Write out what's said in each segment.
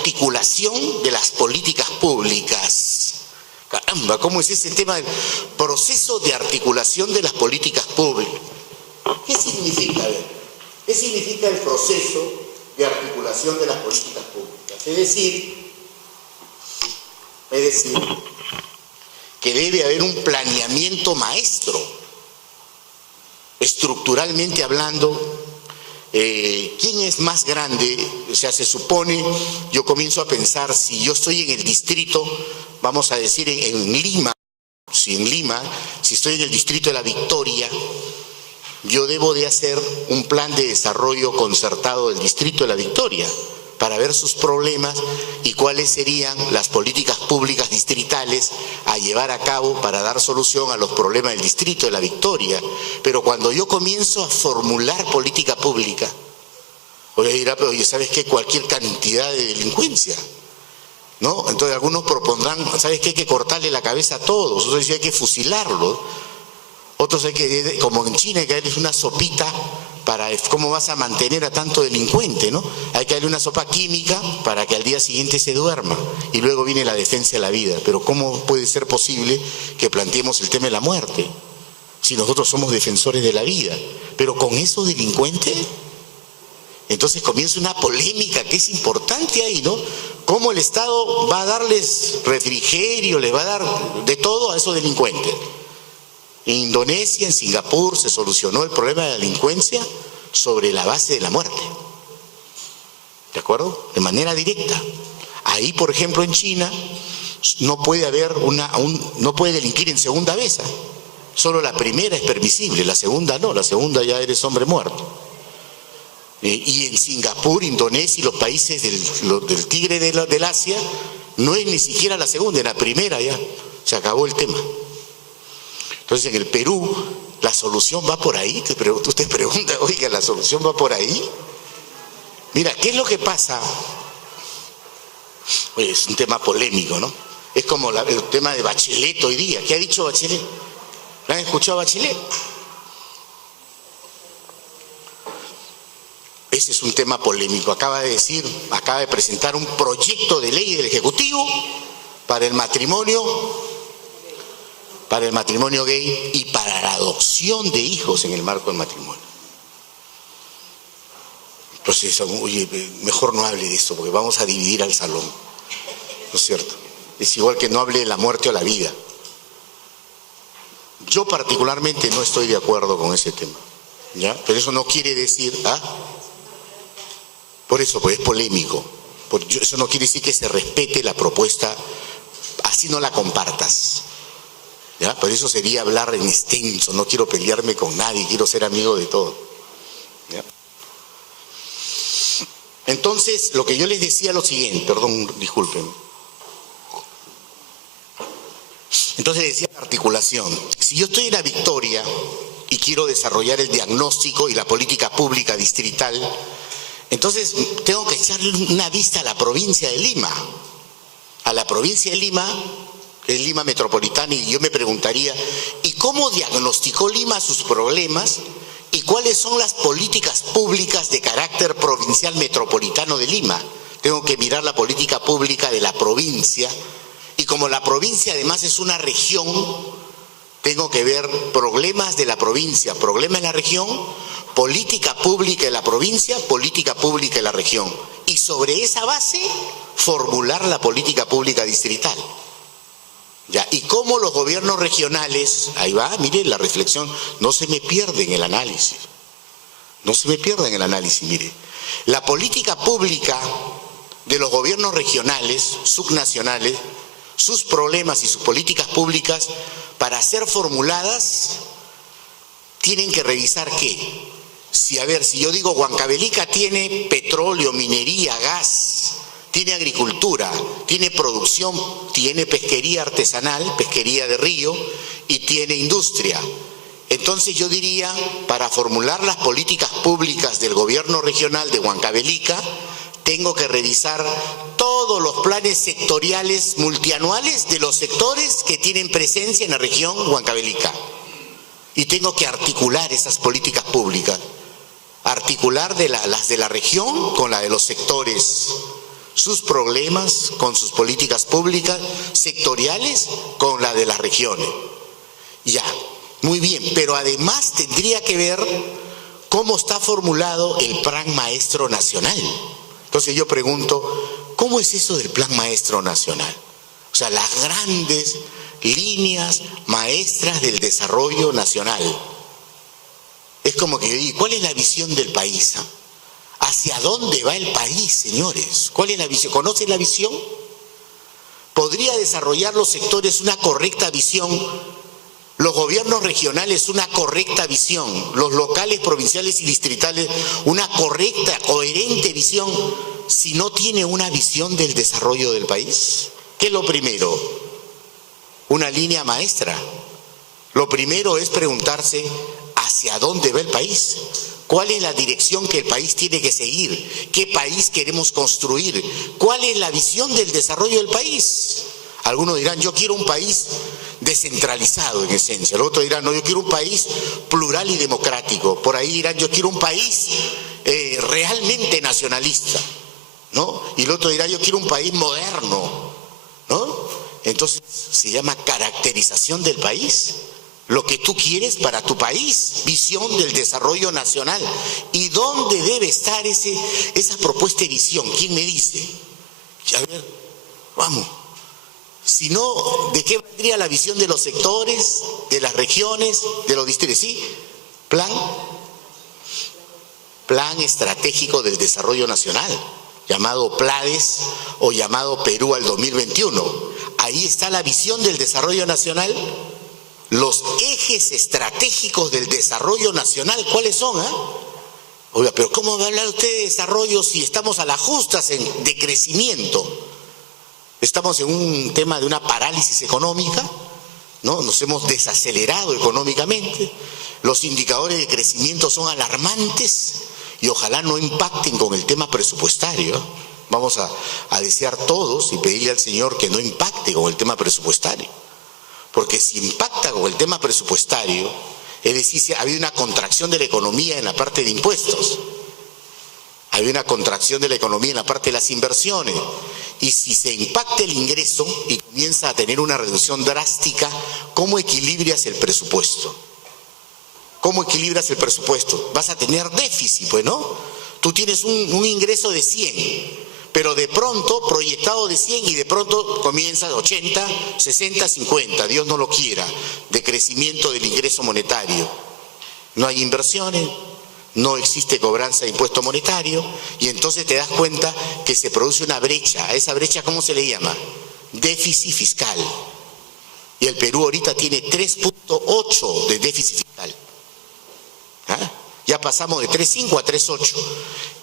articulación de las políticas públicas. Caramba, ¿cómo es ese tema del proceso de articulación de las políticas públicas? ¿Qué significa? A ver, ¿qué significa el proceso de articulación de las políticas públicas? Es decir, que debe haber un planeamiento maestro, estructuralmente hablando. ¿Quién es más grande? O sea, se supone, yo comienzo a pensar, si yo estoy en el distrito, vamos a decir en Lima, si estoy en el distrito de La Victoria, yo debo de hacer un plan de desarrollo concertado del distrito de La Victoria para ver sus problemas y cuáles serían las políticas públicas distritales a llevar a cabo para dar solución a los problemas del distrito de La Victoria. Pero cuando yo comienzo a formular política pública, voy a decir, oye, ¿sabes qué? Cualquier cantidad de delincuencia, ¿no? Entonces algunos propondrán, ¿sabes qué? Hay que cortarle la cabeza a todos, otros dicen hay que fusilarlos, otros hay que, como en China, hay que darles una sopita para cómo vas a mantener a tanto delincuente, ¿no? Hay que darle una sopa química para que al día siguiente se duerma y luego viene la defensa de la vida. Pero ¿cómo puede ser posible que planteemos el tema de la muerte si nosotros somos defensores de la vida? Pero con esos delincuentes, entonces comienza una polémica que es importante ahí, ¿no? ¿Cómo el Estado va a darles refrigerio, les va a dar de todo a esos delincuentes? En Indonesia, en Singapur, se solucionó el problema de la delincuencia sobre la base de la muerte. ¿De acuerdo? De manera directa. Ahí, por ejemplo, en China, no puede haber no puede delinquir en segunda vez. Solo la primera es permisible, la segunda no, la segunda ya eres hombre muerto. Y en Singapur, Indonesia y los países del tigre del Asia, no es ni siquiera la segunda, es la primera ya. Se acabó el tema. Entonces en el Perú la solución va por ahí. Usted pregunta, oiga, ¿la solución va por ahí? Mira, ¿qué es lo que pasa? Oye, es un tema polémico, ¿no? Es como el tema de Bachelet hoy día. ¿Qué ha dicho Bachelet? ¿La han escuchado a Bachelet? Ese es un tema polémico. Acaba de presentar un proyecto de ley del Ejecutivo para el matrimonio gay y para la adopción de hijos en el marco del matrimonio. Entonces, oye, mejor no hable de eso porque vamos a dividir al salón, ¿no es cierto? Es igual que no hable de la muerte o la vida. Yo particularmente no estoy de acuerdo con ese tema, ¿ya? Pero eso no quiere decir, por eso, pues es polémico. Eso no quiere decir que se respete la propuesta, así no la compartas. ¿Ya? Por eso sería hablar en extenso, no quiero pelearme con nadie, quiero ser amigo de todos. ¿Ya? Entonces, lo que yo les decía lo siguiente, perdón, disculpen. Entonces decía la articulación. Si yo estoy en La Victoria y quiero desarrollar el diagnóstico y la política pública distrital, entonces tengo que echarle una vista a la provincia de Lima. A la provincia de Lima, que es Lima metropolitana, y yo me preguntaría, ¿y cómo diagnosticó Lima sus problemas? ¿Y cuáles son las políticas públicas de carácter provincial metropolitano de Lima? Tengo que mirar la política pública de la provincia, y como la provincia además es una región, tengo que ver problemas de la provincia, problemas de la región, política pública de la provincia, política pública de la región. Y sobre esa base, formular la política pública distrital. ¿Ya? Y cómo los gobiernos regionales, ahí va, mire la reflexión, no se me pierde en el análisis. No se me pierda en el análisis, mire. La política pública de los gobiernos regionales, subnacionales, sus problemas y sus políticas públicas, para ser formuladas, tienen que revisar qué. Si yo digo Huancavelica tiene petróleo, minería, gas, tiene agricultura, tiene producción, tiene pesquería artesanal, pesquería de río y tiene industria. Entonces yo diría, para formular las políticas públicas del gobierno regional de Huancavelica, tengo que revisar todos los planes sectoriales multianuales de los sectores que tienen presencia en la región Huancavelica. Y tengo que articular esas políticas públicas, articular las de la región con la de los sectores sus problemas con sus políticas públicas sectoriales con la de las regiones. Ya, muy bien, pero además tendría que ver cómo está formulado el Plan Maestro Nacional. Entonces yo pregunto, ¿cómo es eso del Plan Maestro Nacional? O sea, las grandes líneas maestras del desarrollo nacional. Es como que yo digo, ¿cuál es la visión del país? ¿Hacia dónde va el país, señores? ¿Cuál es la visión? ¿Conocen la visión? ¿Podría desarrollar los sectores una correcta visión? Los gobiernos regionales una correcta visión, los locales, provinciales y distritales una correcta, coherente visión, si no tiene una visión del desarrollo del país. ¿Qué es lo primero? Una línea maestra. Lo primero es preguntarse hacia dónde va el país. ¿Cuál es la dirección que el país tiene que seguir? ¿Qué país queremos construir? ¿Cuál es la visión del desarrollo del país? Algunos dirán, yo quiero un país descentralizado en esencia. Los otros dirán, no, yo quiero un país plural y democrático. Por ahí dirán, yo quiero un país realmente nacionalista, ¿no? Y el otro dirá, yo quiero un país moderno, ¿no? Entonces se llama caracterización del país. Lo que tú quieres para tu país, visión del desarrollo nacional. ¿Y dónde debe estar esa propuesta de visión? ¿Quién me dice? A ver, vamos. Si no, ¿de qué vendría la visión de los sectores, de las regiones, de los distritos? ¿Sí? Plan Estratégico del Desarrollo Nacional, llamado PLADES o llamado Perú al 2021. Ahí está la visión del desarrollo nacional. Los ejes estratégicos del desarrollo nacional, ¿cuáles son? Oiga, pero ¿cómo va a hablar usted de desarrollo si estamos a las justas de crecimiento? Estamos en un tema de una parálisis económica, ¿no? Nos hemos desacelerado económicamente, los indicadores de crecimiento son alarmantes y ojalá no impacten con el tema presupuestario. Vamos a desear todos y pedirle al Señor que no impacte con el tema presupuestario. Porque si impacta con el tema presupuestario, es decir, si había una contracción de la economía en la parte de impuestos, había una contracción de la economía en la parte de las inversiones, y si se impacta el ingreso y comienza a tener una reducción drástica, ¿cómo equilibras el presupuesto? ¿Cómo equilibras el presupuesto? Vas a tener déficit, pues, ¿no? Tú tienes un ingreso de 100, pero de pronto, proyectado de 100 y de pronto comienza 80, 60, 50, Dios no lo quiera, de crecimiento del ingreso monetario. No hay inversiones, no existe cobranza de impuesto monetario y entonces te das cuenta que se produce una brecha. A esa brecha, ¿cómo se le llama? Déficit fiscal. Y el Perú ahorita tiene 3.8 de déficit fiscal. Ya pasamos de 3.5 a 3.8.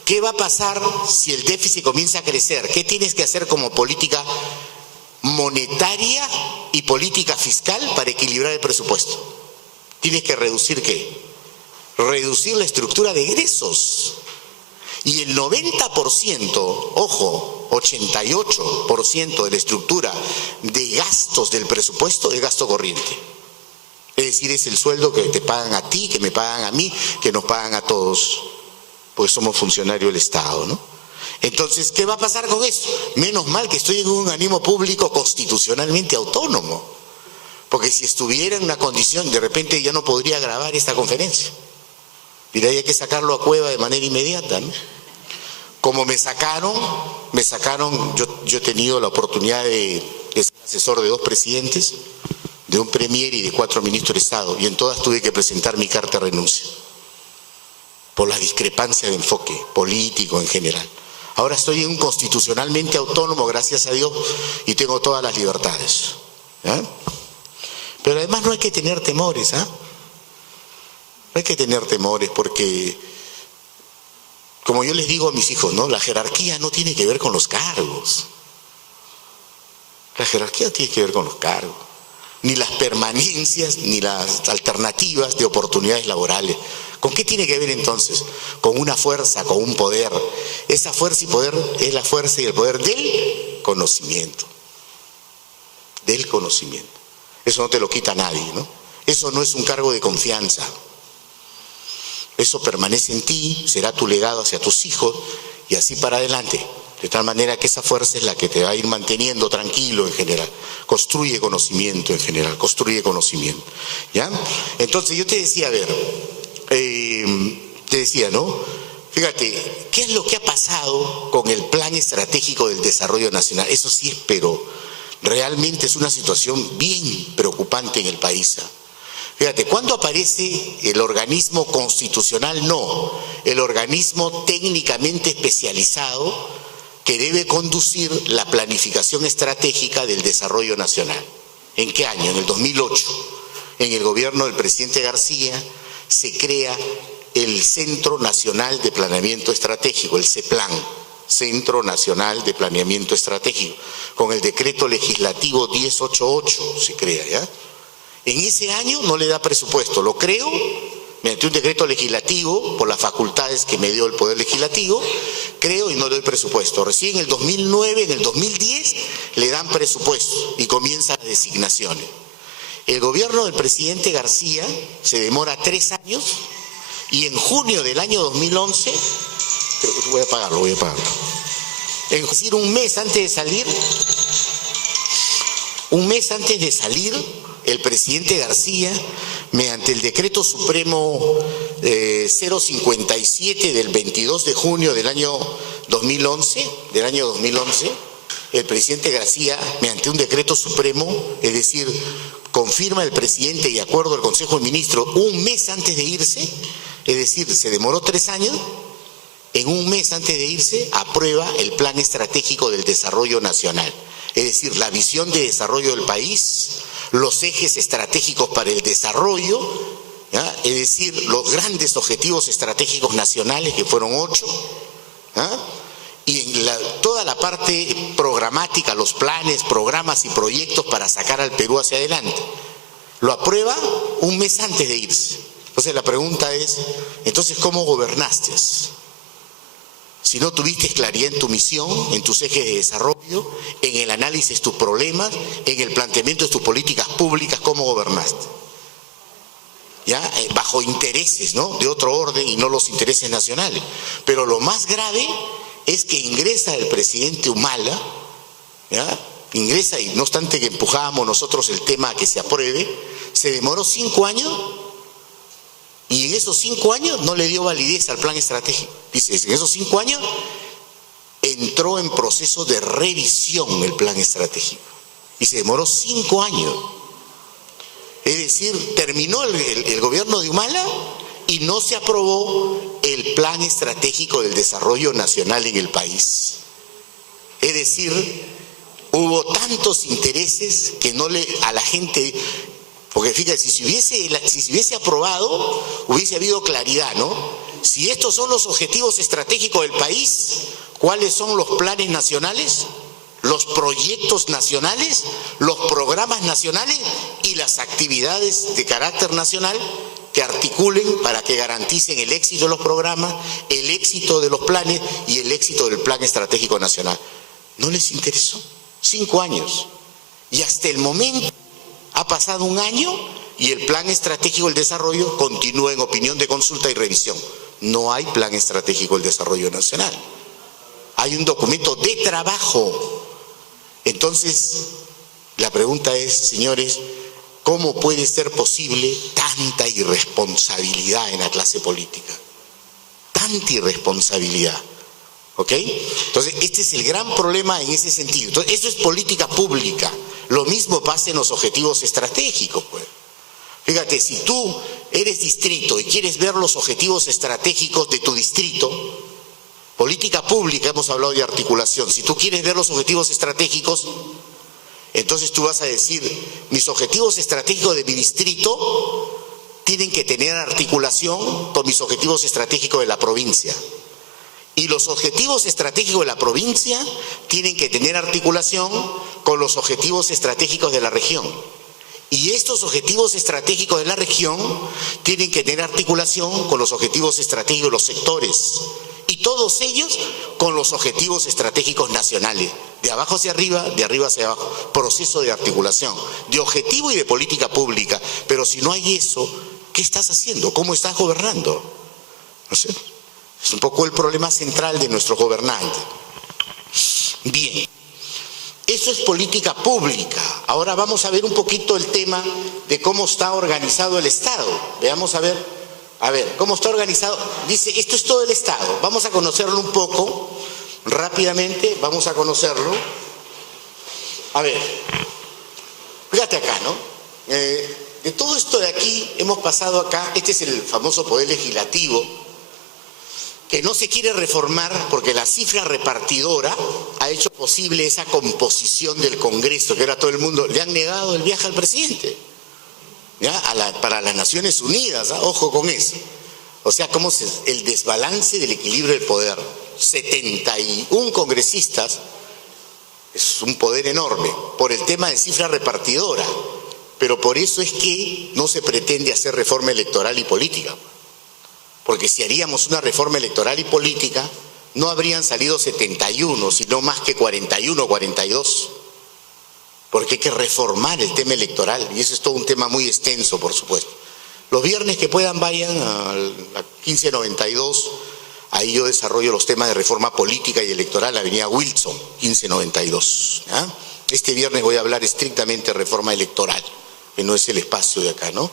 ¿Qué va a pasar si el déficit comienza a crecer? ¿Qué tienes que hacer como política monetaria y política fiscal para equilibrar el presupuesto? Tienes que reducir ¿qué? Reducir la estructura de egresos. Y el 90%, ojo, 88% de la estructura de gastos del presupuesto es gasto corriente. Es decir, es el sueldo que te pagan a ti, que me pagan a mí, que nos pagan a todos, porque somos funcionarios del Estado, ¿no? Entonces, ¿qué va a pasar con eso? Menos mal que estoy en un organismo público constitucionalmente autónomo, porque si estuviera en una condición, de repente ya no podría grabar esta conferencia. Mira, hay que sacarlo a Cueva de manera inmediata, ¿no? Como me sacaron, yo he tenido la oportunidad de ser asesor de 2 presidentes, de un premier y de 4 ministros de Estado, y en todas tuve que presentar mi carta de renuncia, por la discrepancia de enfoque político en general. Ahora estoy en un constitucionalmente autónomo, gracias a Dios, y tengo todas las libertades. Pero además no hay que tener temores, No hay que tener temores porque, como yo les digo a mis hijos, ¿no? La jerarquía no tiene que ver con los cargos. La jerarquía tiene que ver con los cargos. Ni las permanencias, ni las alternativas de oportunidades laborales. ¿Con qué tiene que ver entonces? Con una fuerza, con un poder. Esa fuerza y poder es la fuerza y el poder del conocimiento. Del conocimiento. Eso no te lo quita nadie, ¿no? Eso no es un cargo de confianza. Eso permanece en ti, será tu legado hacia tus hijos y así para adelante. De tal manera que esa fuerza es la que te va a ir manteniendo tranquilo en general. Construye conocimiento en general, construye conocimiento. ¿Ya? Entonces yo te decía, a ver, te decía, ¿no? Fíjate, ¿qué es lo que ha pasado con el Plan Estratégico del Desarrollo Nacional? Eso sí, pero realmente es una situación bien preocupante en el país. Fíjate, ¿cuándo aparece el organismo constitucional? No, el organismo técnicamente especializado que debe conducir la planificación estratégica del desarrollo nacional. ¿En qué año? En el 2008. En el gobierno del presidente García se crea el Centro Nacional de Planeamiento Estratégico, el CEPLAN, Centro Nacional de Planeamiento Estratégico, con el decreto legislativo 1088 se crea, ¿ya? En ese año no le da presupuesto, lo creo mediante un decreto legislativo por las facultades que me dio el Poder Legislativo, creo y no le doy presupuesto. Recién en el 2009, en el 2010 le dan presupuesto y comienzan las designaciones. El gobierno del presidente García se demora 3 años y en junio del año 2011, voy a pagarlo. Es decir, un mes antes de salir, el presidente García, mediante el decreto supremo 057 del 22 de junio del año 2011, el presidente García, mediante un decreto supremo, es decir, confirma el presidente y acuerdo del Consejo de Ministros un mes antes de irse, es decir, se demoró 3 años, en un mes antes de irse aprueba el Plan Estratégico del Desarrollo Nacional, es decir, la visión de desarrollo del país, los ejes estratégicos para el desarrollo, ¿ya? Es decir, los grandes objetivos estratégicos nacionales, que fueron 8, ¿ya? Y en toda la parte programática, los planes, programas y proyectos para sacar al Perú hacia adelante. Lo aprueba un mes antes de irse. Entonces la pregunta es, entonces, ¿cómo gobernaste? Si no tuviste claridad en tu misión, en tus ejes de desarrollo, en el análisis de tus problemas, en el planteamiento de tus políticas públicas, ¿cómo gobernaste? ¿Ya? Bajo intereses, ¿no?, de otro orden y no los intereses nacionales. Pero lo más grave es que ingresa el presidente Humala, ¿ya? Ingresa y no obstante que empujábamos nosotros el tema a que se apruebe, se demoró 5 años y en esos 5 años no le dio validez al plan estratégico. Dice, en esos 5 años entró en proceso de revisión el plan estratégico y se demoró 5 años. Es decir, terminó el gobierno de Humala y no se aprobó el plan estratégico del desarrollo nacional en el país. Es decir, hubo tantos intereses que no le a la gente, porque fíjate, si se hubiese aprobado, hubiese habido claridad, ¿no? Si estos son los objetivos estratégicos del país, ¿cuáles son los planes nacionales, los proyectos nacionales, los programas nacionales y las actividades de carácter nacional que articulen para que garanticen el éxito de los programas, el éxito de los planes y el éxito del plan estratégico nacional? No les interesó. 5 años. Y hasta el momento ha pasado 1 año y el plan estratégico del desarrollo continúa en opinión de consulta y revisión. No hay plan estratégico del desarrollo nacional. Hay un documento de trabajo. Entonces, la pregunta es, señores, ¿cómo puede ser posible tanta irresponsabilidad en la clase política? Tanta irresponsabilidad. ¿Ok? Entonces, este es el gran problema en ese sentido. Entonces, esto es política pública. Lo mismo pasa en los objetivos estratégicos, pues. Fíjate, si tú eres distrito y quieres ver los objetivos estratégicos de tu distrito, política pública, hemos hablado de articulación. Si tú quieres ver los objetivos estratégicos, entonces tú vas a decir, mis objetivos estratégicos de mi distrito tienen que tener articulación con mis objetivos estratégicos de la provincia. Y los objetivos estratégicos de la provincia tienen que tener articulación con los objetivos estratégicos de la región. Y estos objetivos estratégicos de la región tienen que tener articulación con los objetivos estratégicos de los sectores. Y todos ellos con los objetivos estratégicos nacionales. De abajo hacia arriba, de arriba hacia abajo. Proceso de articulación, de objetivo y de política pública. Pero si no hay eso, ¿qué estás haciendo? ¿Cómo estás gobernando? No sé. Es un poco el problema central de nuestros gobernantes. Bien, eso es política pública. Ahora vamos a ver un poquito el tema de cómo está organizado el Estado. Veamos a ver, cómo está organizado. Dice, esto es todo el Estado. Vamos a conocerlo un poco, rápidamente, vamos a conocerlo. A ver, fíjate acá, ¿no? De todo esto de aquí, hemos pasado acá, este es el famoso poder legislativo, que no se quiere reformar porque la cifra repartidora ha hecho posible esa composición del Congreso, que ahora todo el mundo le han negado el viaje al presidente, ¿ya? Para las Naciones Unidas, ¿ah? Ojo con eso. O sea, cómo el desbalance del equilibrio del poder. 71 congresistas es un poder enorme por el tema de cifra repartidora, pero por eso es que no se pretende hacer reforma electoral y política. Porque si haríamos una reforma electoral y política, no habrían salido 71, sino más que 41 o 42. Porque hay que reformar el tema electoral, y eso es todo un tema muy extenso, por supuesto. Los viernes que puedan vayan a 1592, ahí yo desarrollo los temas de reforma política y electoral, Avenida Wilson, 1592. ¿Ya? Este viernes voy a hablar estrictamente de reforma electoral, que no es el espacio de acá, ¿no?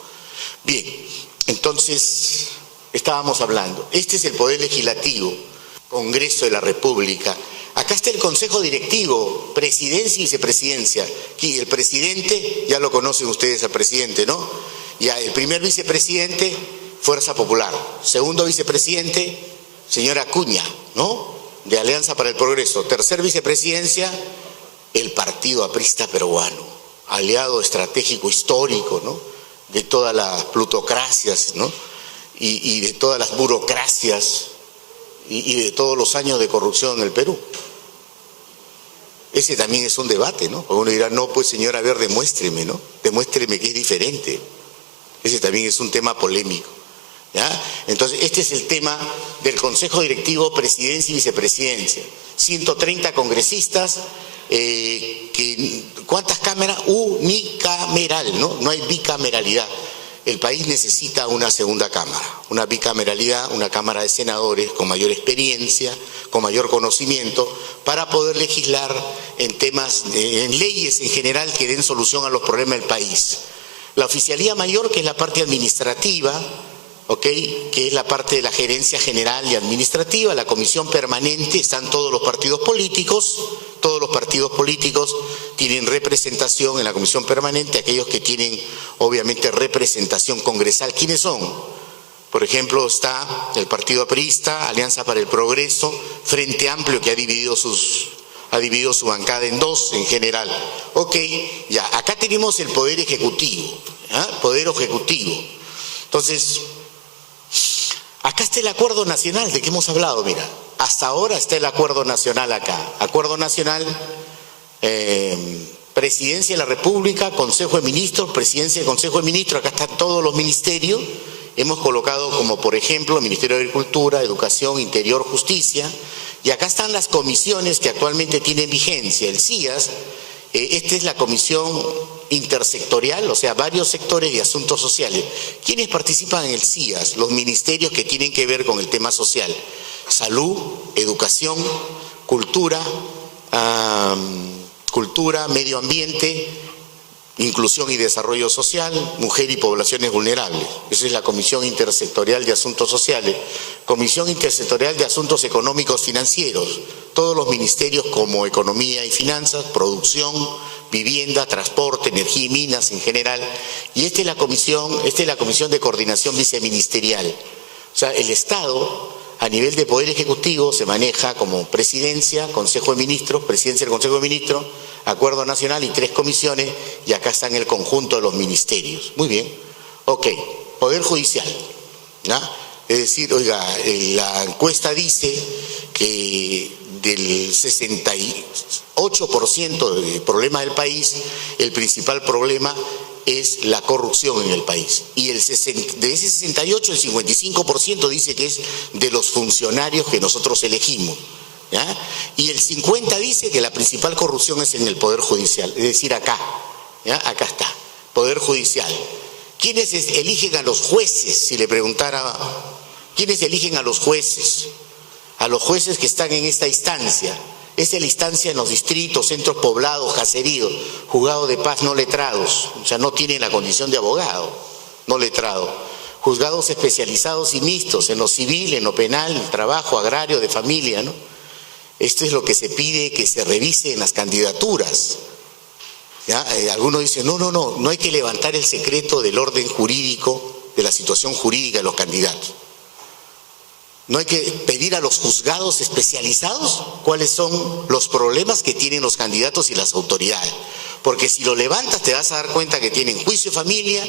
Bien, entonces estábamos hablando, este es el Poder Legislativo, Congreso de la República. Acá está el Consejo Directivo, Presidencia y Vicepresidencia. Aquí el presidente, ya lo conocen ustedes al presidente, ¿no? Ya el primer vicepresidente, Fuerza Popular. Segundo vicepresidente, señora Acuña, ¿no? De Alianza para el Progreso. Tercer vicepresidencia, el Partido Aprista Peruano, aliado estratégico histórico, ¿no? De todas las plutocracias, ¿no? Y de todas las burocracias y de todos los años de corrupción en el Perú. Ese también es un debate, ¿no? Porque uno dirá, no, pues señora, a ver, demuéstreme, ¿no? Demuéstreme que es diferente. Ese también es un tema polémico, ¿ya? Entonces, este es el tema del Consejo Directivo, Presidencia y Vicepresidencia. 130 congresistas, ¿cuántas cámaras? Unicameral, ¿no? No hay bicameralidad. El país necesita una segunda cámara, una bicameralidad, una cámara de senadores con mayor experiencia, con mayor conocimiento, para poder legislar en temas, en leyes en general que den solución a los problemas del país. La oficialía mayor, que es la parte administrativa, ¿ok? Que es la parte de la gerencia general y administrativa. La comisión permanente, están todos los partidos políticos tienen representación en la comisión permanente, aquellos que tienen obviamente representación congresal. ¿Quiénes son? Por ejemplo, está el Partido Aprista, Alianza para el Progreso, Frente Amplio, que ha dividido su bancada en dos en general. Ok, ya, acá tenemos el Poder Ejecutivo, ¿ah? Poder Ejecutivo. Entonces, acá está el Acuerdo Nacional de que hemos hablado, mira. Hasta ahora está el Acuerdo Nacional acá. Acuerdo Nacional, Presidencia de la República, Consejo de Ministros, Presidencia y Consejo de Ministros, acá están todos los ministerios. Hemos colocado como, por ejemplo, el Ministerio de Agricultura, Educación, Interior, Justicia. Y acá están las comisiones que actualmente tienen vigencia. El CIAS, esta es la comisión intersectorial, o sea, varios sectores de asuntos sociales. ¿Quiénes participan en el CIAS? Los ministerios que tienen que ver con el tema social. Salud, educación, cultura, medio ambiente, inclusión y desarrollo social, mujer y poblaciones vulnerables. Esa es la Comisión Intersectorial de Asuntos Sociales. Comisión Intersectorial de Asuntos Económicos Financieros. Todos los ministerios como Economía y Finanzas, Producción, Vivienda, Transporte, Energía y Minas en general. Y esta es la Comisión de Coordinación Viceministerial. O sea, el Estado, a nivel de Poder Ejecutivo, se maneja como Presidencia, Consejo de Ministros, Presidencia del Consejo de Ministros, Acuerdo Nacional y 3 comisiones, y acá están el conjunto de los ministerios. Muy bien. Ok, Poder Judicial, ¿no? Es decir, oiga, la encuesta dice que del 68% del problema del país, el principal problema es la corrupción en el país. Y de ese 68, el 55% dice que es de los funcionarios que nosotros elegimos, ¿ya? Y el 50% dice que la principal corrupción es en el Poder Judicial, es decir, acá, ¿ya? Acá está, Poder Judicial. ¿Quiénes eligen a los jueces? Si le preguntara, ¿quiénes eligen a los jueces? A los jueces que están en esta instancia. Esa es la instancia en los distritos, centros poblados, caseríos, juzgados de paz no letrados, o sea, no tienen la condición de abogado, no letrado. Juzgados especializados y mixtos, en lo civil, en lo penal, el trabajo, agrario, de familia, ¿no? Esto es lo que se pide que se revise en las candidaturas. ¿Ya? Algunos dicen, no hay que levantar el secreto del orden jurídico, de la situación jurídica de los candidatos. No hay que pedir a los juzgados especializados cuáles son los problemas que tienen los candidatos y las autoridades. Porque si lo levantas te vas a dar cuenta que tienen juicio de familia,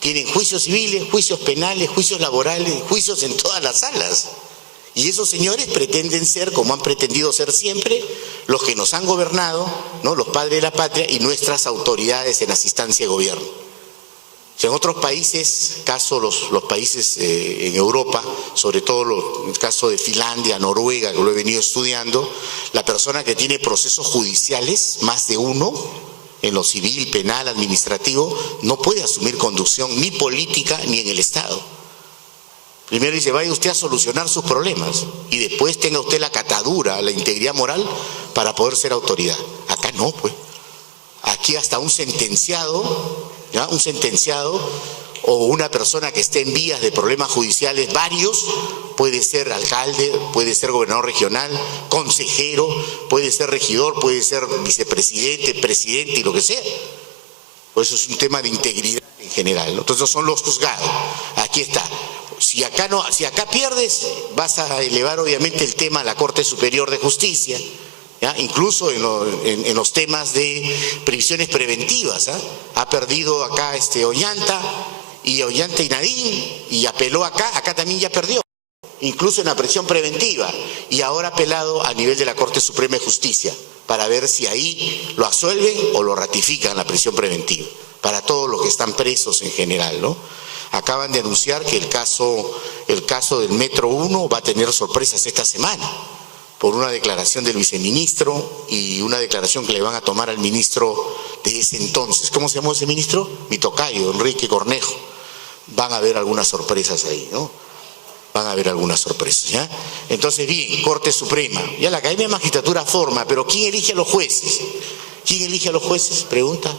tienen juicios civiles, juicios penales, juicios laborales, juicios en todas las salas. Y esos señores pretenden ser, como han pretendido ser siempre, los que nos han gobernado, ¿no? Los padres de la patria y nuestras autoridades en las instancias de gobierno. O sea, en otros países, caso los países en Europa, sobre todo el caso de Finlandia, Noruega, que lo he venido estudiando, la persona que tiene procesos judiciales, más de uno, en lo civil, penal, administrativo, no puede asumir conducción ni política ni en el Estado. Primero dice, vaya usted a solucionar sus problemas y después tenga usted la catadura, la integridad moral para poder ser autoridad. Acá no, pues. Aquí hasta un sentenciado, ¿ya? Un sentenciado o una persona que esté en vías de problemas judiciales varios, puede ser alcalde, puede ser gobernador regional, consejero, puede ser regidor, puede ser vicepresidente, presidente y lo que sea. Por eso es un tema de integridad en general, ¿no? Entonces son los juzgados. Aquí está. Si acá pierdes, vas a elevar obviamente el tema a la Corte Superior de Justicia, ¿ya? Incluso en los temas de prisiones preventivas, ¿eh? Ha perdido acá Ollanta y Nadine y apeló acá también ya perdió, incluso en la prisión preventiva, y ahora apelado a nivel de la Corte Suprema de Justicia para ver si ahí lo absuelven o lo ratifican la prisión preventiva, para todos los que están presos en general, ¿no? Acaban de anunciar que el caso del Metro 1 va a tener sorpresas esta semana, por una declaración del viceministro y una declaración que le van a tomar al ministro de ese entonces. ¿Cómo se llamó ese ministro? Mi tocayo, Enrique Cornejo. Van a haber algunas sorpresas ahí, ¿no? Van a haber algunas sorpresas, ¿ya? Entonces, bien, Corte Suprema. Ya la Academia de Magistratura forma, pero ¿quién elige a los jueces? ¿Quién elige a los jueces? Pregunta.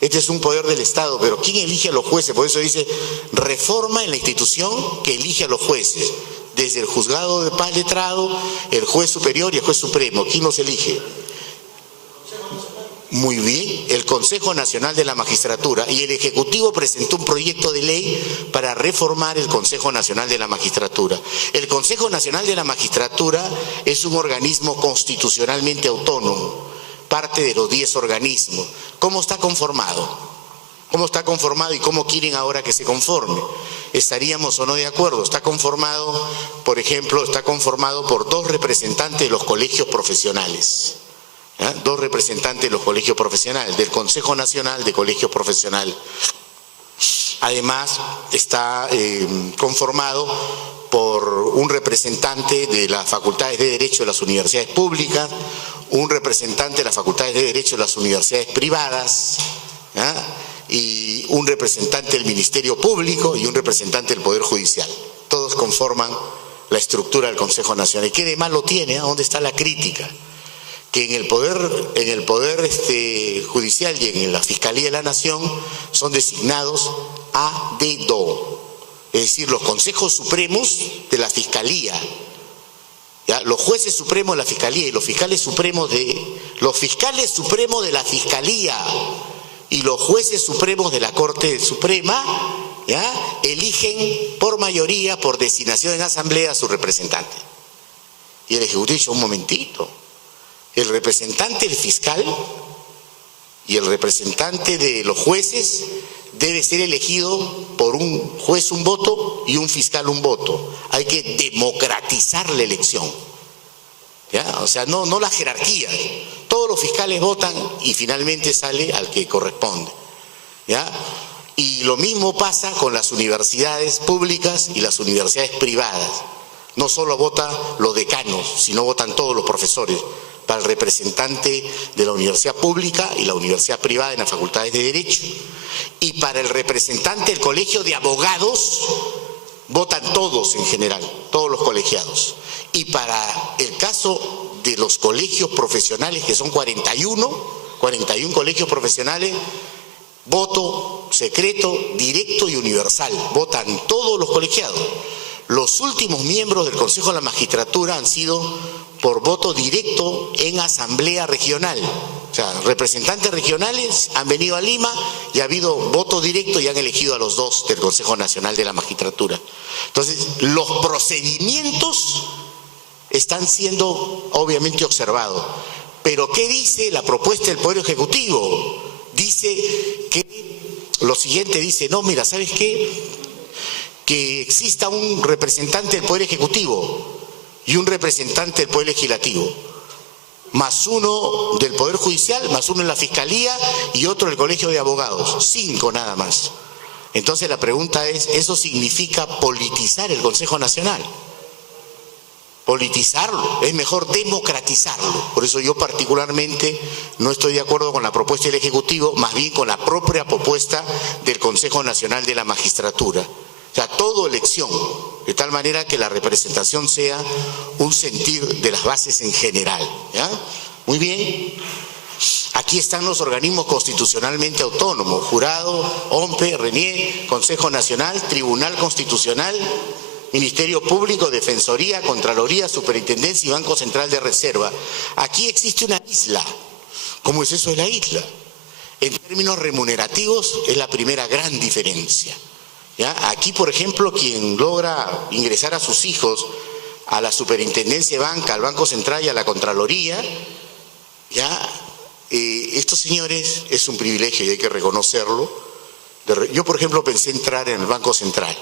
Este es un poder del Estado, pero ¿quién elige a los jueces? Por eso dice, reforma en la institución que elige a los jueces. Desde el juzgado de paz letrado, el juez superior y el juez supremo. ¿Quién los elige? Muy bien, el Consejo Nacional de la Magistratura, y el Ejecutivo presentó un proyecto de ley para reformar el Consejo Nacional de la Magistratura. El Consejo Nacional de la Magistratura es un organismo constitucionalmente autónomo, parte de los 10 organismos. ¿Cómo está conformado? ¿Cómo está conformado y cómo quieren ahora que se conforme? ¿Estaríamos o no de acuerdo? Está conformado, por ejemplo, por 2 representantes de los colegios profesionales. ¿Ya? 2 representantes de los colegios profesionales, del Consejo Nacional de Colegios Profesionales. Además, está conformado por un representante de las facultades de Derecho de las universidades públicas, un representante de las facultades de Derecho de las universidades privadas, ¿ya? Y un representante del Ministerio Público y un representante del Poder Judicial. Todos conforman la estructura del Consejo Nacional. ¿Y qué de malo tiene? ¿Dónde está la crítica? Que en el poder judicial y en la Fiscalía de la Nación son designados a dedo, es decir, los consejos supremos de la Fiscalía, ¿ya? Los jueces supremos de la Fiscalía y los fiscales supremos de la Fiscalía y los jueces supremos de la Corte Suprema, ¿ya? Eligen por mayoría, por designación en asamblea a su representante. Y el Ejecutivo dice, un momentito, el representante del fiscal y el representante de los jueces debe ser elegido por un juez un voto y un fiscal un voto. Hay que democratizar la elección, ¿ya? O sea, no la jerarquía. Todos los fiscales votan y finalmente sale al que corresponde, ¿ya? Y lo mismo pasa con las universidades públicas y las universidades privadas. No solo votan los decanos, sino votan todos los profesores. Para el representante de la universidad pública y la universidad privada en las facultades de Derecho. Y para el representante del colegio de abogados, votan todos en general, todos los colegiados. Y para el caso de los colegios profesionales, que son 41 colegios profesionales, voto secreto, directo y universal. Votan todos los colegiados. Los últimos miembros del Consejo de la Magistratura han sido por voto directo en asamblea regional. O sea, representantes regionales han venido a Lima y ha habido voto directo y han elegido a los dos del Consejo Nacional de la Magistratura. Entonces, los procedimientos están siendo obviamente observados. Pero ¿qué dice la propuesta del Poder Ejecutivo? Dice que lo siguiente, dice, no, mira, ¿sabes qué? Que exista un representante del Poder Ejecutivo y un representante del Poder Legislativo, más uno del Poder Judicial, más uno en la Fiscalía y otro del Colegio de Abogados, 5 nada más. Entonces la pregunta es, ¿eso significa politizar el Consejo Nacional? Politizarlo, es mejor democratizarlo. Por eso yo particularmente no estoy de acuerdo con la propuesta del Ejecutivo, más bien con la propia propuesta del Consejo Nacional de la Magistratura. O sea, todo elección, de tal manera que la representación sea un sentir de las bases en general. ¿Ya? Muy bien. Aquí están los organismos constitucionalmente autónomos: Jurado, OMPE, RENIE, Consejo Nacional, Tribunal Constitucional, Ministerio Público, Defensoría, Contraloría, Superintendencia y Banco Central de Reserva. Aquí existe una isla. ¿Cómo es eso de la isla? En términos remunerativos es la primera gran diferencia. ¿Ya? Aquí, por ejemplo, quien logra ingresar a sus hijos a la Superintendencia de Banca, al Banco Central y a la Contraloría, ya estos señores, es un privilegio y hay que reconocerlo. Yo, por ejemplo, pensé entrar en el Banco Central,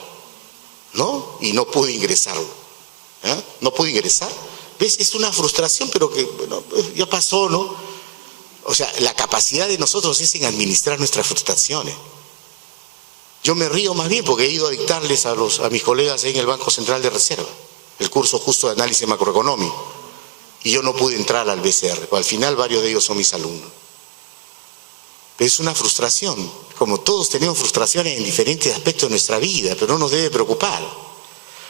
¿no? Y no pude ingresarlo. ¿Ya? No pude ingresar. ¿Ves? Es una frustración, pero que bueno, ya pasó, ¿no? O sea, la capacidad de nosotros es en administrar nuestras frustraciones. Yo me río más bien porque he ido a dictarles a mis colegas ahí en el Banco Central de Reserva el curso justo de análisis macroeconómico y yo no pude entrar al BCR. Al final varios de ellos son mis alumnos. Es una frustración, como todos tenemos frustraciones en diferentes aspectos de nuestra vida, pero no nos debe preocupar,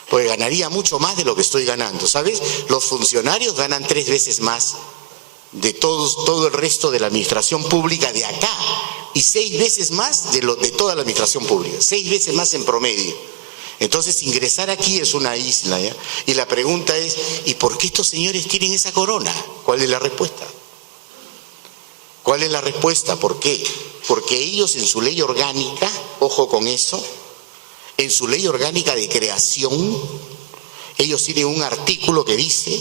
porque ganaría mucho más de lo que estoy ganando, ¿sabes? Los funcionarios ganan 3 veces más de todo el resto de la administración pública de acá, y 6 veces más de toda la administración pública, 6 veces más en promedio. Entonces ingresar aquí es una isla, ¿ya? Y la pregunta es, ¿y por qué estos señores tienen esa corona? ¿Cuál es la respuesta? ¿Cuál es la respuesta? ¿Por qué? Porque ellos en su ley orgánica, ojo con eso, en su ley orgánica de creación, ellos tienen un artículo que dice,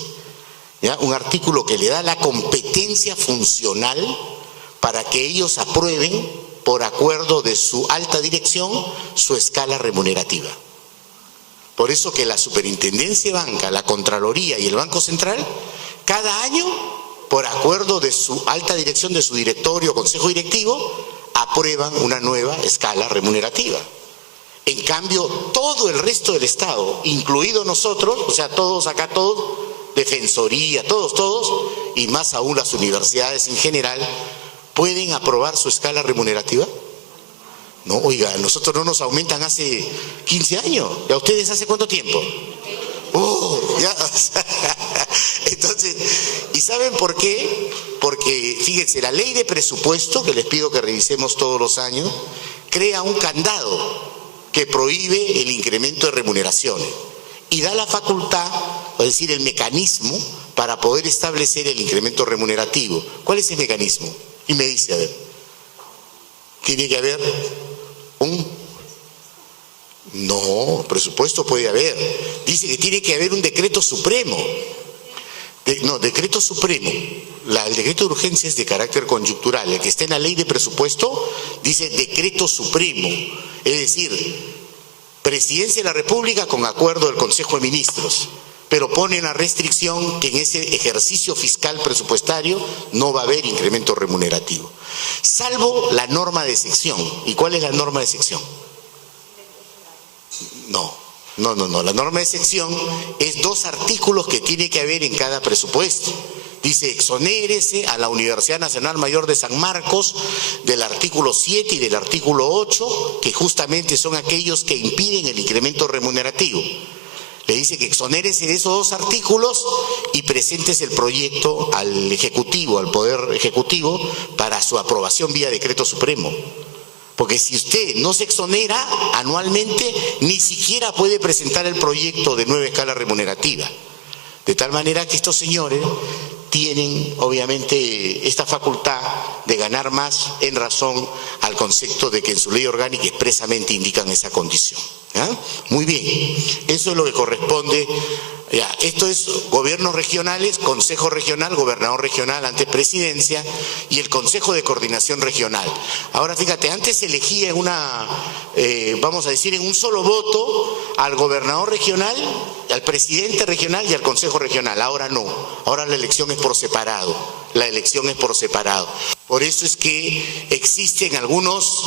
¿ya? Un artículo que le da la competencia funcional para que ellos aprueben, por acuerdo de su alta dirección, su escala remunerativa. Por eso que la Superintendencia de Banca, la Contraloría y el Banco Central, cada año, por acuerdo de su alta dirección, de su directorio o consejo directivo, aprueban una nueva escala remunerativa. En cambio, todo el resto del Estado, incluido nosotros, o sea, todos acá, todos, Defensoría, todos, y más aún las universidades en general, ¿pueden aprobar su escala remunerativa? No, oiga, nosotros no nos aumentan hace 15 años. ¿Y a ustedes hace cuánto tiempo? Ya. Entonces, ¿y saben por qué? Porque, fíjense, la ley de presupuesto, que les pido que revisemos todos los años, crea un candado que prohíbe el incremento de remuneraciones y da la facultad, es decir, el mecanismo para poder establecer el incremento remunerativo. ¿Cuál es el mecanismo? Y me dice, a ver, tiene que haber no, presupuesto puede haber. Dice que tiene que haber un decreto supremo. Decreto supremo. El decreto de urgencia es de carácter coyuntural. El que está en la ley de presupuesto dice decreto supremo. Es decir, Presidencia de la República con acuerdo del Consejo de Ministros. Pero pone una restricción que en ese ejercicio fiscal presupuestario no va a haber incremento remunerativo. Salvo la norma de sección. ¿Y cuál es la norma de sección? No. La norma de sección es 2 artículos que tiene que haber en cada presupuesto. Dice, exonérese a la Universidad Nacional Mayor de San Marcos del artículo 7 y del artículo 8, que justamente son aquellos que impiden el incremento remunerativo. Le dice que exonérese de esos 2 artículos y presentes el proyecto al Ejecutivo, al Poder Ejecutivo, para su aprobación vía decreto supremo. Porque si usted no se exonera anualmente, ni siquiera puede presentar el proyecto de nueva escala remunerativa. De tal manera que estos señores tienen, obviamente, esta facultad de ganar más en razón al concepto de que en su ley orgánica expresamente indican esa condición. ¿Ya? Muy bien, eso es lo que corresponde. Ya, esto es gobiernos regionales, consejo regional, gobernador regional, antes presidencia, y el consejo de coordinación regional. Ahora fíjate, antes se elegía en vamos a decir, en un solo voto al gobernador regional, al presidente regional y al consejo regional. Ahora no, ahora la elección es por separado. La elección es por separado. Por eso es que existen algunos,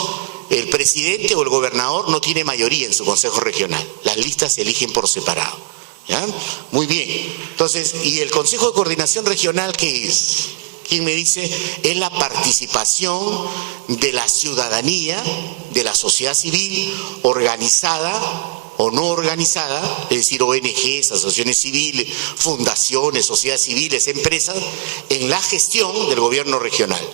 el presidente o el gobernador no tiene mayoría en su consejo regional. Las listas se eligen por separado. ¿Ya? Muy bien. Entonces, ¿y el Consejo de Coordinación Regional qué es? ¿Quién me dice? Es la participación de la ciudadanía, de la sociedad civil, organizada o no organizada, es decir, ONGs, asociaciones civiles, fundaciones, sociedades civiles, empresas, en la gestión del gobierno regional.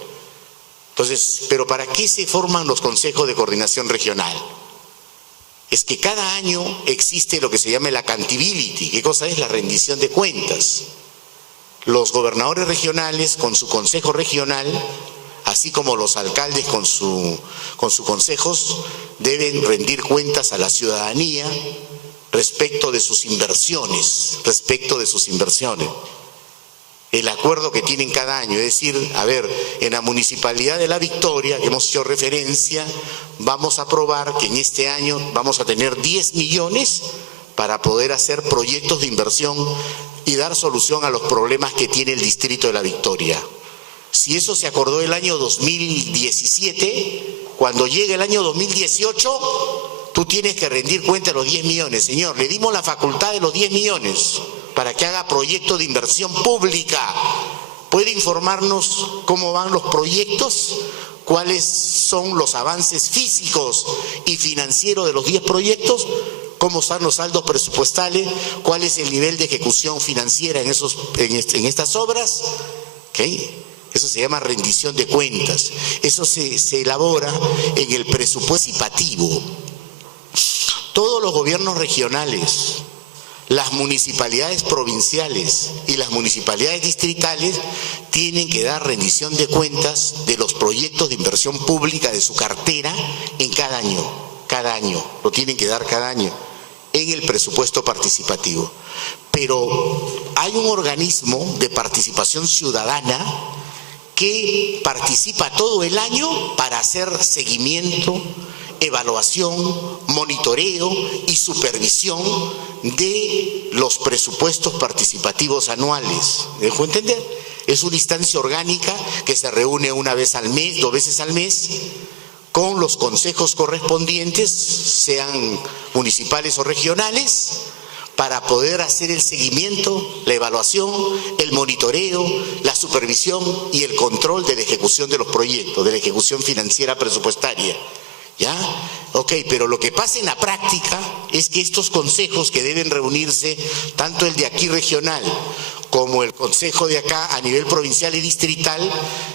Entonces, ¿pero para qué se forman los consejos de coordinación regional? Es que cada año existe lo que se llama el accountability. ¿Qué cosa es? La rendición de cuentas. Los gobernadores regionales con su consejo regional, así como los alcaldes con sus consejos, deben rendir cuentas a la ciudadanía respecto de sus inversiones, el acuerdo que tienen cada año. Es decir, a ver, en la Municipalidad de La Victoria, que hemos hecho referencia, vamos a aprobar que en este año vamos a tener 10 millones para poder hacer proyectos de inversión y dar solución a los problemas que tiene el distrito de La Victoria. Si eso se acordó el año 2017, cuando llegue el año 2018, tú tienes que rendir cuenta de los 10 millones. Señor, le dimos la facultad de los 10 millones para que haga proyectos de inversión pública. ¿Puede informarnos cómo van los proyectos? ¿Cuáles son los avances físicos y financieros de los 10 proyectos? ¿Cómo están los saldos presupuestales? ¿Cuál es el nivel de ejecución financiera en estas obras? ¿Okay? Eso se llama rendición de cuentas. Eso se elabora en el presupuesto participativo. Todos los gobiernos regionales, las municipalidades provinciales y las municipalidades distritales tienen que dar rendición de cuentas de los proyectos de inversión pública de su cartera en cada año, lo tienen que dar cada año en el presupuesto participativo. Pero hay un organismo de participación ciudadana que participa todo el año para hacer seguimiento, evaluación, monitoreo y supervisión de los presupuestos participativos anuales. ¿Me dejo entender? Es una instancia orgánica que se reúne una vez al mes, 2 veces al mes, con los consejos correspondientes, sean municipales o regionales, para poder hacer el seguimiento, la evaluación, el monitoreo, la supervisión y el control de la ejecución de los proyectos, de la ejecución financiera presupuestaria. ¿Ya? Ok, pero lo que pasa en la práctica es que estos consejos que deben reunirse, tanto el de aquí regional como el consejo de acá a nivel provincial y distrital,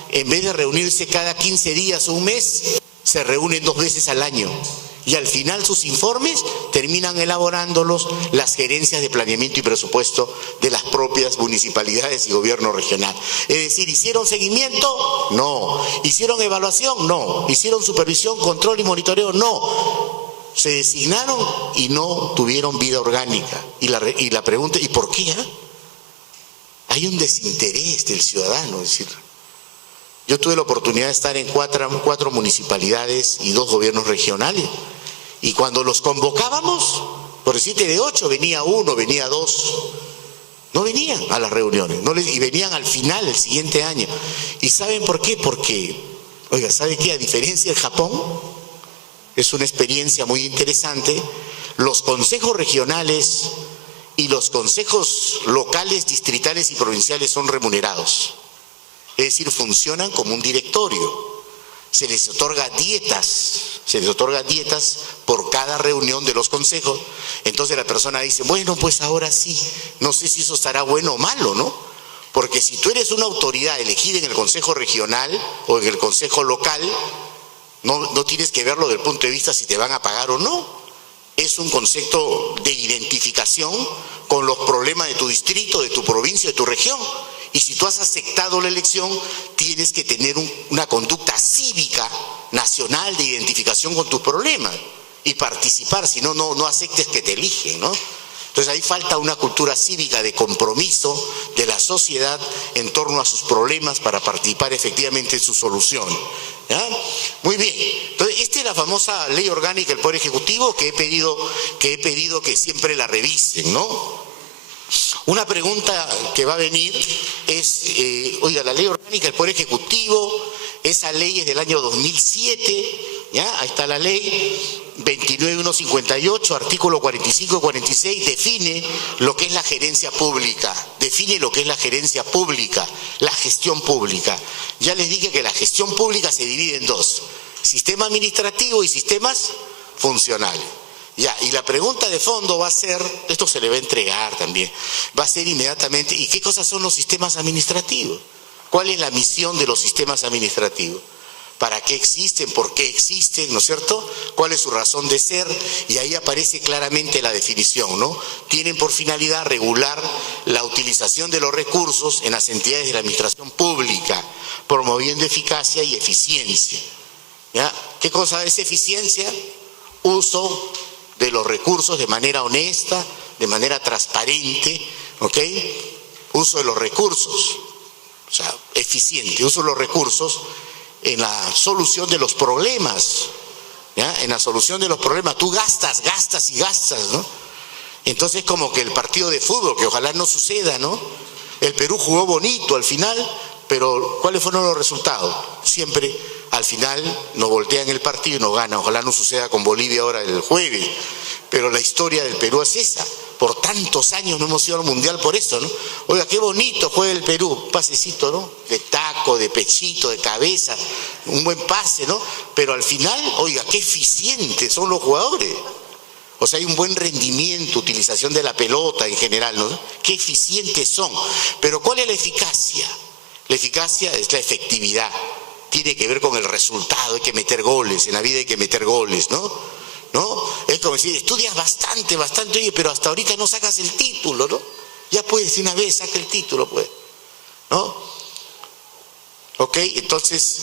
en vez de reunirse cada 15 días o un mes, se reúnen 2 veces al año. Y al final sus informes terminan elaborándolos las gerencias de planeamiento y presupuesto de las propias municipalidades y gobierno regional. Es decir, ¿hicieron seguimiento? No. ¿Hicieron evaluación? No. ¿Hicieron supervisión, control y monitoreo? No. Se designaron y no tuvieron vida orgánica. Y la pregunta, ¿y por qué? Hay un desinterés del ciudadano, es decir, yo tuve la oportunidad de estar en 4 municipalidades y 2 gobiernos regionales. Y cuando los convocábamos, por decirte de 8, venía 1, venía 2. No venían a las reuniones, y venían al final, el siguiente año. ¿Y saben por qué? Porque, oiga, ¿sabe qué? A diferencia del Japón, es una experiencia muy interesante, los consejos regionales y los consejos locales, distritales y provinciales son remunerados. Es decir, funcionan como un directorio. se les otorga dietas por cada reunión de los consejos. Entonces la persona dice, bueno, pues ahora sí, no sé si eso estará bueno o malo, ¿no? Porque si tú eres una autoridad elegida en el consejo regional o en el consejo local, no tienes que verlo desde el punto de vista si te van a pagar o no. Es un concepto de identificación con los problemas de tu distrito, de tu provincia, de tu región. Y si tú has aceptado la elección, tienes que tener una conducta cívica nacional de identificación con tus problemas y participar, si no, no aceptes que te eligen, ¿no? Entonces ahí falta una cultura cívica de compromiso de la sociedad en torno a sus problemas para participar efectivamente en su solución, ¿ya? Muy bien. Entonces esta es la famosa ley orgánica del Poder Ejecutivo que he pedido que siempre la revisen, ¿no? Una pregunta que va a venir es, oiga, la ley orgánica del Poder Ejecutivo, esa ley es del año 2007, ¿ya? Ahí está la ley 29158, artículo 45 y 46, define lo que es la gerencia pública, la gestión pública. Ya les dije que la gestión pública se divide en dos, sistema administrativo y sistemas funcionales. Ya, y la pregunta de fondo va a ser, esto se le va a entregar también, va a ser inmediatamente, ¿y qué cosas son los sistemas administrativos? ¿Cuál es la misión de los sistemas administrativos? ¿Para qué existen? ¿Por qué existen? ¿No es cierto? ¿Cuál es su razón de ser? Y ahí aparece claramente la definición, ¿no? Tienen por finalidad regular la utilización de los recursos en las entidades de la administración pública, promoviendo eficacia y eficiencia. ¿Ya? ¿Qué cosa es eficiencia? Uso de los recursos de manera honesta, de manera transparente, ¿ok? Uso de los recursos, o sea, eficiente, uso de los recursos en la solución de los problemas, ¿ya? En la solución de los problemas, tú gastas, ¿no? Entonces como que el partido de fútbol, que ojalá no suceda, ¿no? El Perú jugó bonito al final, pero ¿cuáles fueron los resultados? Siempre al final nos voltean el partido y nos ganan. Ojalá no suceda con Bolivia ahora el jueves, pero la historia del Perú es esa. Por tantos años no hemos ido al Mundial por eso, ¿no? Oiga, qué bonito juega el Perú, un pasecito, ¿no? De taco, de pechito, de cabeza, un buen pase, ¿no? Pero al final, oiga, qué eficientes son los jugadores. O sea, hay un buen rendimiento, utilización de la pelota en general, ¿no? Qué eficientes son. Pero ¿cuál es la eficacia? La eficacia es la efectividad. Tiene que ver con el resultado, hay que meter goles, en la vida hay que meter goles, ¿no? ¿No? Es como decir, estudias bastante, oye, pero hasta ahorita no sacas el título, ¿no? Ya puedes de una vez, saca el título, pues, ¿no? Ok, entonces,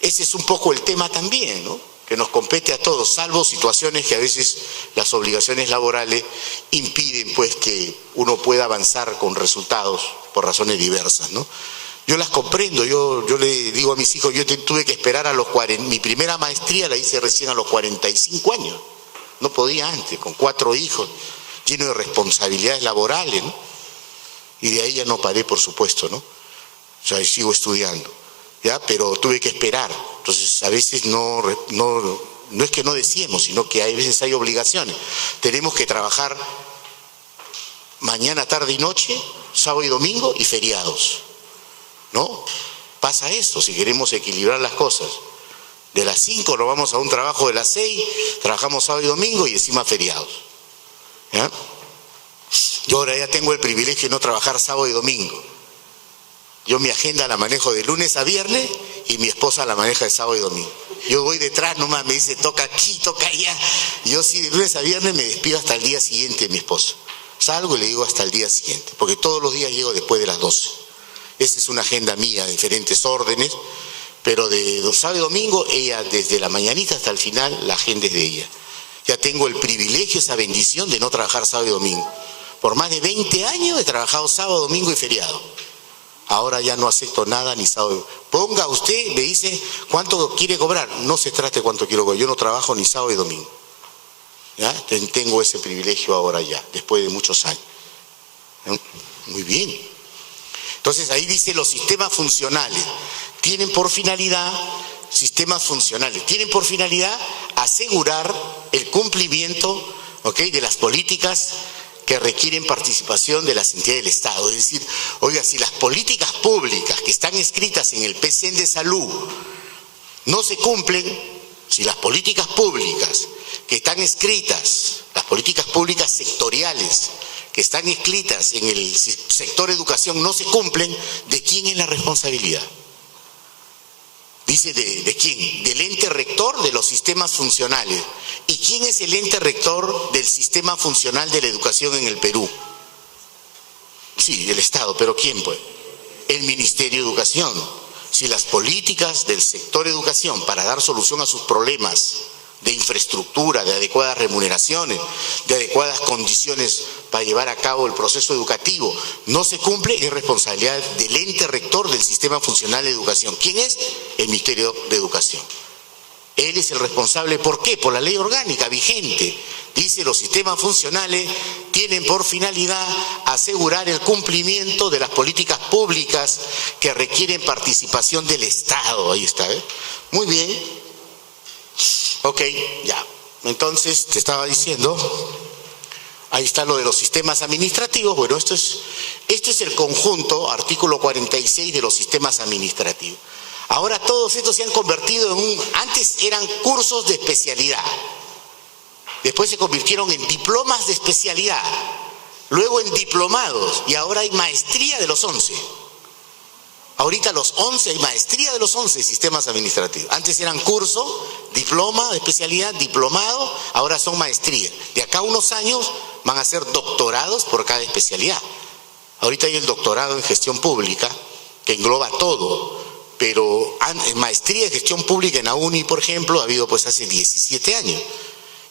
ese es un poco el tema también, ¿no? Que nos compete a todos, salvo situaciones que a veces las obligaciones laborales impiden, pues, que uno pueda avanzar con resultados por razones diversas, ¿no? Yo las comprendo, yo le digo a mis hijos, yo tuve que esperar a los 40, mi primera maestría la hice recién a los 45 años, no podía antes, con 4 hijos, lleno de responsabilidades laborales, ¿no? Y de ahí ya no paré, por supuesto, ¿no? O sea, sigo estudiando, ¿ya? Pero tuve que esperar, entonces a veces no es que no deseemos, sino que a veces hay obligaciones. Tenemos que trabajar mañana, tarde y noche, sábado y domingo y feriados. ¿No? Pasa eso si queremos equilibrar las cosas. De las 5 nos vamos a un trabajo de las 6, trabajamos sábado y domingo y encima feriados. ¿Ya? Yo ahora ya tengo el privilegio de no trabajar sábado y domingo. Yo mi agenda la manejo de lunes a viernes y mi esposa la maneja de sábado y domingo. Yo voy detrás nomás, me dice toca aquí, toca allá. Yo sí de lunes a viernes me despido hasta el día siguiente de mi esposa. Salgo y le digo hasta el día siguiente, porque todos los días llego después de las 12. Esa es una agenda mía de diferentes órdenes, pero de sábado y domingo, ella desde la mañanita hasta el final, la agenda es de ella. Ya tengo el privilegio, esa bendición de no trabajar sábado y domingo. Por más de 20 años he trabajado sábado, domingo y feriado. Ahora ya no acepto nada ni sábado. Ponga usted, me dice, ¿cuánto quiere cobrar? No se trate cuánto quiero cobrar, yo no trabajo ni sábado y domingo. ¿Ya? Tengo ese privilegio ahora ya, después de muchos años. Muy bien. Entonces ahí dice los sistemas funcionales tienen por finalidad, asegurar el cumplimiento, ¿ok?, de las políticas que requieren participación de las entidades del Estado. Es decir, oiga, si las políticas públicas que están escritas en el PCN de salud no se cumplen si las políticas públicas que están escritas, las políticas públicas sectoriales que están escritas en el sector educación no se cumplen, ¿de quién es la responsabilidad? Dice, ¿de quién? Del ente rector de los sistemas funcionales. ¿Y quién es el ente rector del sistema funcional de la educación en el Perú? Sí, el Estado, pero ¿quién pues? El Ministerio de Educación. Si las políticas del sector educación para dar solución a sus problemas de infraestructura, de adecuadas remuneraciones, de adecuadas condiciones para llevar a cabo el proceso educativo, no se cumple, es responsabilidad del ente rector del sistema funcional de educación. ¿Quién es? El Ministerio de Educación. Él es el responsable, ¿por qué? Por la ley orgánica vigente. Dice, los sistemas funcionales tienen por finalidad asegurar el cumplimiento de las políticas públicas que requieren participación del Estado. Ahí está, ¿eh? Muy bien. Ok, ya. Entonces, te estaba diciendo, ahí está lo de los sistemas administrativos. Bueno, esto es el conjunto, artículo 46 de los sistemas administrativos. Ahora todos estos se han convertido antes eran cursos de especialidad, después se convirtieron en diplomas de especialidad, luego en diplomados y ahora hay maestría de los 11. Ahorita los 11, hay maestría de los 11 sistemas administrativos. Antes eran curso, diploma de especialidad, diplomado, ahora son maestría. De acá a unos años van a ser doctorados por cada especialidad. Ahorita hay el doctorado en gestión pública, que engloba todo. Pero maestría de gestión pública en la UNI, por ejemplo, ha habido pues hace 17 años.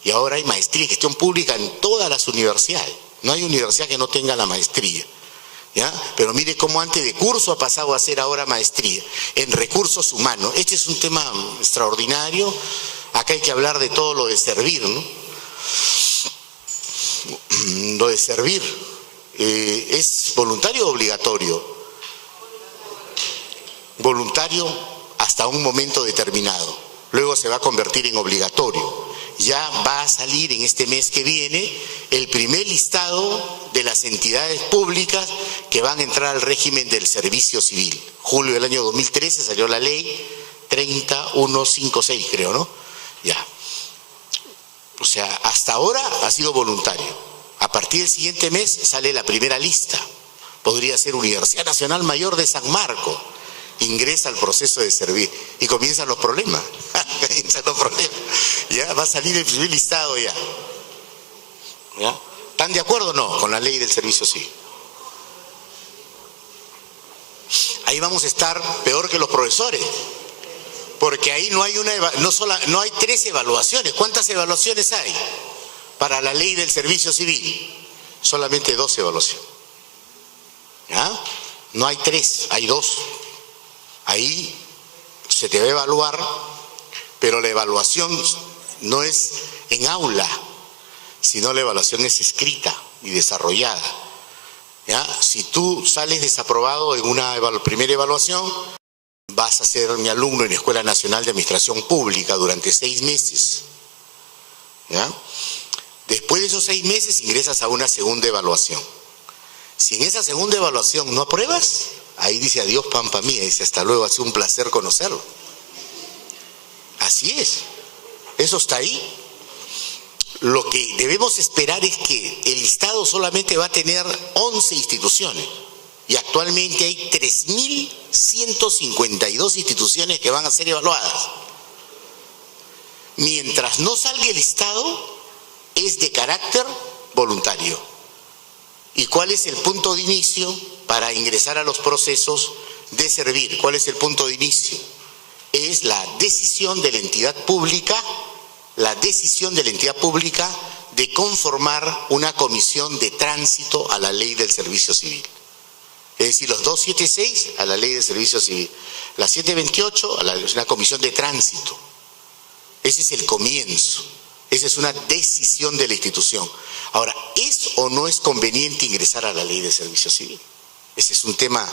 Y ahora hay maestría de gestión pública en todas las universidades. No hay universidad que no tenga la maestría, ¿ya? Pero mire cómo antes de curso ha pasado a ser ahora maestría en recursos humanos. Este es un tema extraordinario. Acá hay que hablar de todo lo de servir, ¿no? Lo de servir es voluntario o obligatorio. Voluntario hasta un momento determinado, luego se va a convertir en obligatorio. Ya va a salir en este mes que viene el primer listado de las entidades públicas que van a entrar al régimen del servicio civil. Julio del año 2013 salió la ley 30156, creo, ¿no? Ya. O sea, hasta ahora ha sido voluntario. A partir del siguiente mes sale la primera lista. Podría ser Universidad Nacional Mayor de San Marcos. Ingresa al proceso de servir y comienzan los problemas. Comienzan los problemas. Ya va a salir el primer listado ya. ¿Ya? ¿Están de acuerdo o no con la ley del servicio civil? Ahí vamos a estar peor que los profesores, porque ahí no hay no hay 3 evaluaciones. ¿Cuántas evaluaciones hay para la ley del servicio civil? Solamente 2 evaluaciones. ¿Ya? No hay 3, hay 2. Ahí se te va a evaluar, pero la evaluación no es en aula, sino la evaluación es escrita y desarrollada. ¿Ya? Si tú sales desaprobado en una primera evaluación, vas a ser mi alumno en la Escuela Nacional de Administración Pública durante 6 meses. ¿Ya? Después de esos 6 meses ingresas a una segunda evaluación. Si en esa segunda evaluación no apruebas, ahí dice adiós pampa mía, dice hasta luego, ha sido un placer conocerlo. Así es, eso está ahí. Lo que debemos esperar es que el Estado solamente va a tener 11 instituciones y actualmente hay 3.152 instituciones que van a ser evaluadas. Mientras no salga el Estado, es de carácter voluntario. ¿Y cuál es el punto de inicio para ingresar a los procesos de servir? ¿Cuál es el punto de inicio? Es la decisión de la entidad pública, de conformar una comisión de tránsito a la ley del servicio civil. Es decir, los 276 a la ley del servicio civil, la 728 a una comisión de tránsito. Ese es el comienzo, esa es una decisión de la institución. Ahora, ¿es o no es conveniente ingresar a la ley de servicio civil? Ese es un tema.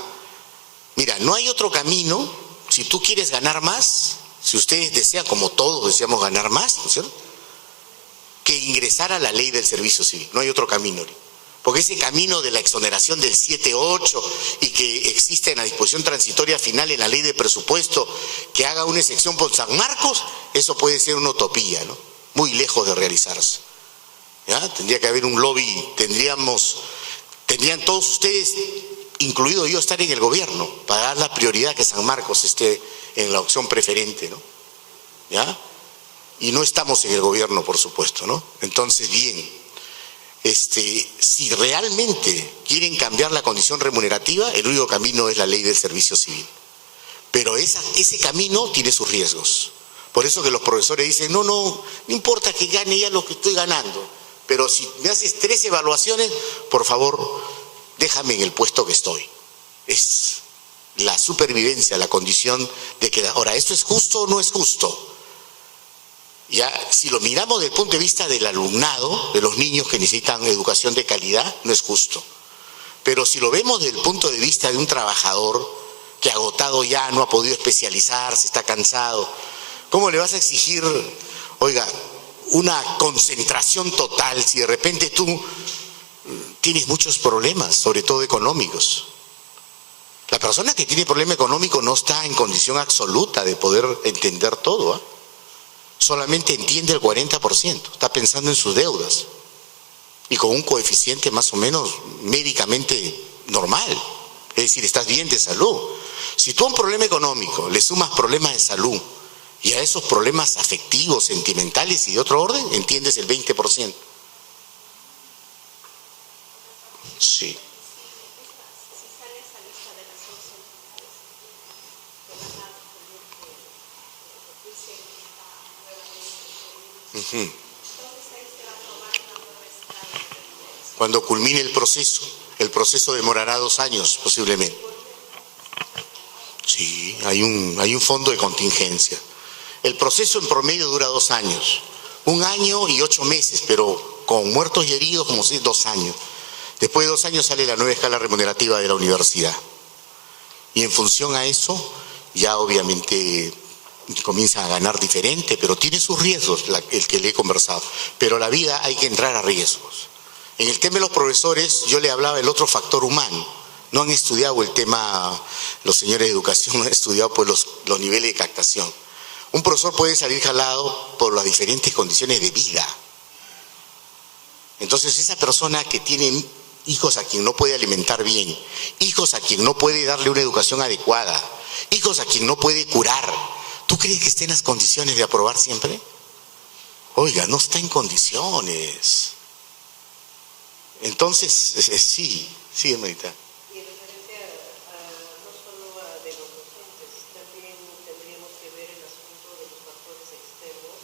Mira, no hay otro camino. Si tú quieres ganar más, si ustedes desean, como todos deseamos ganar más, ¿no es cierto?, que ingresar a la ley del servicio civil. No hay otro camino. Porque ese camino de la exoneración del 7.8 y que existe en la disposición transitoria final en la ley de presupuesto que haga una excepción por San Marcos, eso puede ser una utopía, ¿no? Muy lejos de realizarse. ¿Ya? Tendría que haber un lobby, tendrían todos ustedes, incluido yo, estar en el gobierno para dar la prioridad que San Marcos esté en la opción preferente, ¿no? ¿Ya? Y no estamos en el gobierno, por supuesto, ¿no? Entonces, bien. Si realmente quieren cambiar la condición remunerativa, el único camino es la ley del servicio civil. Pero ese camino tiene sus riesgos. Por eso que los profesores dicen, no importa que gane ya lo que estoy ganando, pero si me haces 3 evaluaciones, por favor, déjame en el puesto que estoy. Es la supervivencia, la condición de que... Ahora, ¿esto es justo o no es justo? Ya, si lo miramos desde el punto de vista del alumnado, de los niños que necesitan educación de calidad, no es justo. Pero si lo vemos desde el punto de vista de un trabajador que agotado ya, no ha podido especializarse, está cansado, ¿cómo le vas a exigir, oiga, una concentración total si de repente tú tienes muchos problemas, sobre todo económicos? La persona que tiene problema económico no está en condición absoluta de poder entender todo, ¿eh? Solamente entiende el 40%, está pensando en sus deudas y con un coeficiente más o menos médicamente normal, es decir, estás bien de salud. Si tú a un problema económico le sumas problemas de salud y a esos problemas afectivos, sentimentales y de otro orden, entiendes el 20%. Sí. Cuando culmine el proceso demorará 2 años posiblemente. Sí, hay un fondo de contingencia. El proceso en promedio dura 2 años, 1 año y 8 meses, pero con muertos y heridos como si 2 años. Después de 2 años sale la nueva escala remunerativa de la universidad. Y en función a eso, ya obviamente comienza a ganar diferente, pero tiene sus riesgos, el que le he conversado. Pero la vida hay que entrar a riesgos. En el tema de los profesores, yo le hablaba del otro factor humano. No han estudiado el tema, los señores de educación no han estudiado pues los niveles de captación. Un profesor puede salir jalado por las diferentes condiciones de vida. Entonces esa persona que tiene hijos a quien no puede alimentar bien, hijos a quien no puede darle una educación adecuada, hijos a quien no puede curar, ¿tú crees que esté en las condiciones de aprobar siempre? Oiga, no está en condiciones. Entonces, sí, hermanita. Y en referencia no solo de los docentes, también tendríamos que ver el asunto de los factores externos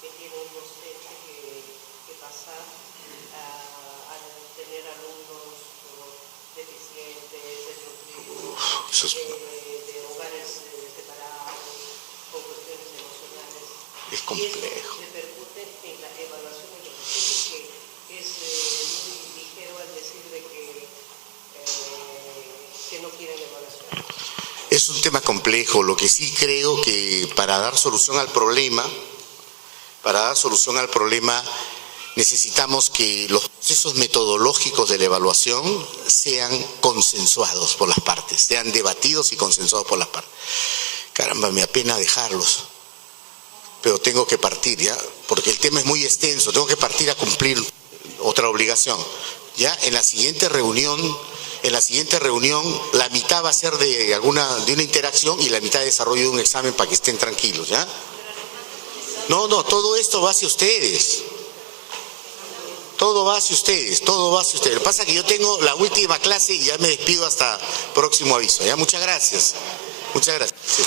que tiene un docente que pasar al tener alumnos deficientes, desnutridos, de hogares separados, con cuestiones emocionales. Es complejo. Y eso repercute en la evaluación de los docentes, que es muy ligero al decir de que no quieren evaluación. Es un tema complejo. Lo que sí creo que para dar solución al problema, necesitamos que los procesos metodológicos de la evaluación sean consensuados por las partes, sean debatidos y consensuados por las partes. Caramba, me apena dejarlos, pero tengo que partir ya, porque el tema es muy extenso, tengo que partir a cumplir otra obligación. Ya en la siguiente reunión, la mitad va a ser de una interacción y la mitad de desarrollo de un examen para que estén tranquilos, ¿ya? No, todo esto va hacia ustedes. Todo va hacia ustedes. Lo que pasa es que yo tengo la última clase y ya me despido hasta próximo aviso, ¿ya? Muchas gracias. Sí.